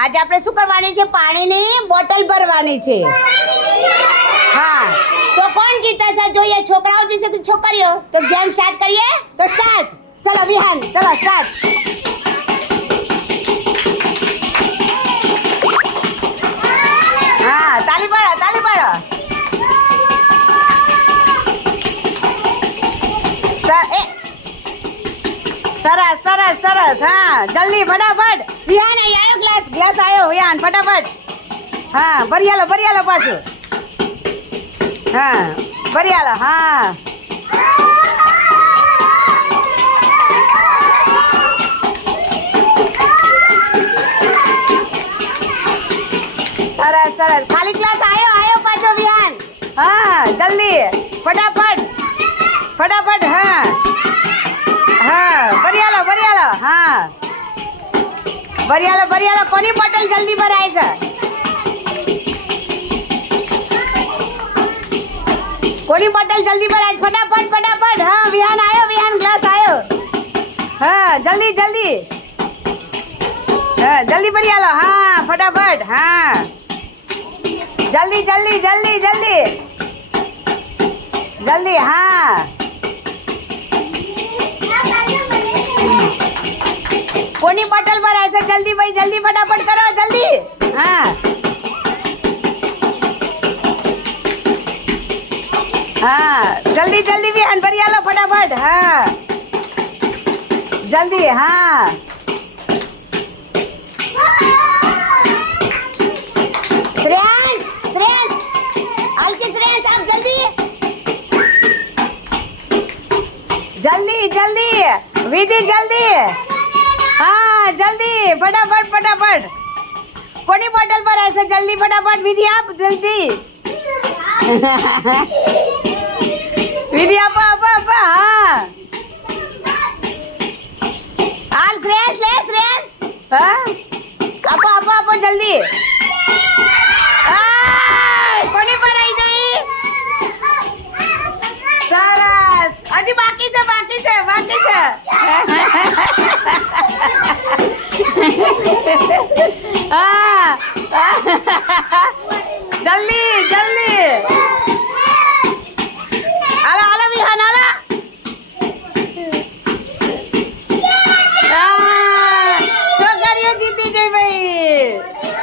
આજે આપણે શું કરવાની છે? પાણીની બોટલ ભરવાની છે. હા, તો કોણ જીતે છે જોઈએ? છોકરાઓ જીતે કે છોકરીઓ? તો ગેમ સ્ટાર્ટ કરીએ. તો સ્ટાર્ટ. ચલો વિહાન, ચલો સ્ટાર્ટ. હા, તાલી પાડો, તાલી પાડો. સરસ સરસ સરસ. હા, જલ્દી ફટાફટ. વિહાન અહીં આવ્યો ગ્લાસ, ગ્લાસ આવ્યો વિહાન, ફટાફટ. હા, ભરી આલો પાછું. હા, ભરી આલો. હા, સરસ સરસ. ખાલી ગ્લાસ આવ્યો પાછો વિહાન. હા, જલ્દી ફટાફટ ફટાફટ. હા હા, ભરી આલો. હા, ભરી આલો. કોની બોટલ જલ્દી ભરાય છે? કોની બોટલ જલ્દી ભરાય? ફટાફટ. હા, વિહાન આવ્યો, વિહાન ગ્લાસ આવ્યો. હા, જલ્દી. હા, જલ્દી ભરી આલો. હા, ફટાફટ. હા, જલ્દી. હા, કોની બોટલ ભરાય છે? જલ્દી ભાઈ, જલ્દી ફટાફટ કરો, જલ્દી. હા હા, જલ્દી વિહાન ભરી આલો ફટાફટ. હા, જલ્દી. હા, શ્રેયાંશ, આપ જલ્દી. વિધિ જલ્દી. હા, જલ્દી ફટાફટ. કોની બોટલ ભરાય છે? જલ્દી ફટાફટ વિધિ આપ, જલ્દી. વિધિ આપો. હા, હાલ શ્રેયસ. હા, આપો જલ્દી. કોની ભરાઈ ગઈ? સરસ. હજી બાકી છે.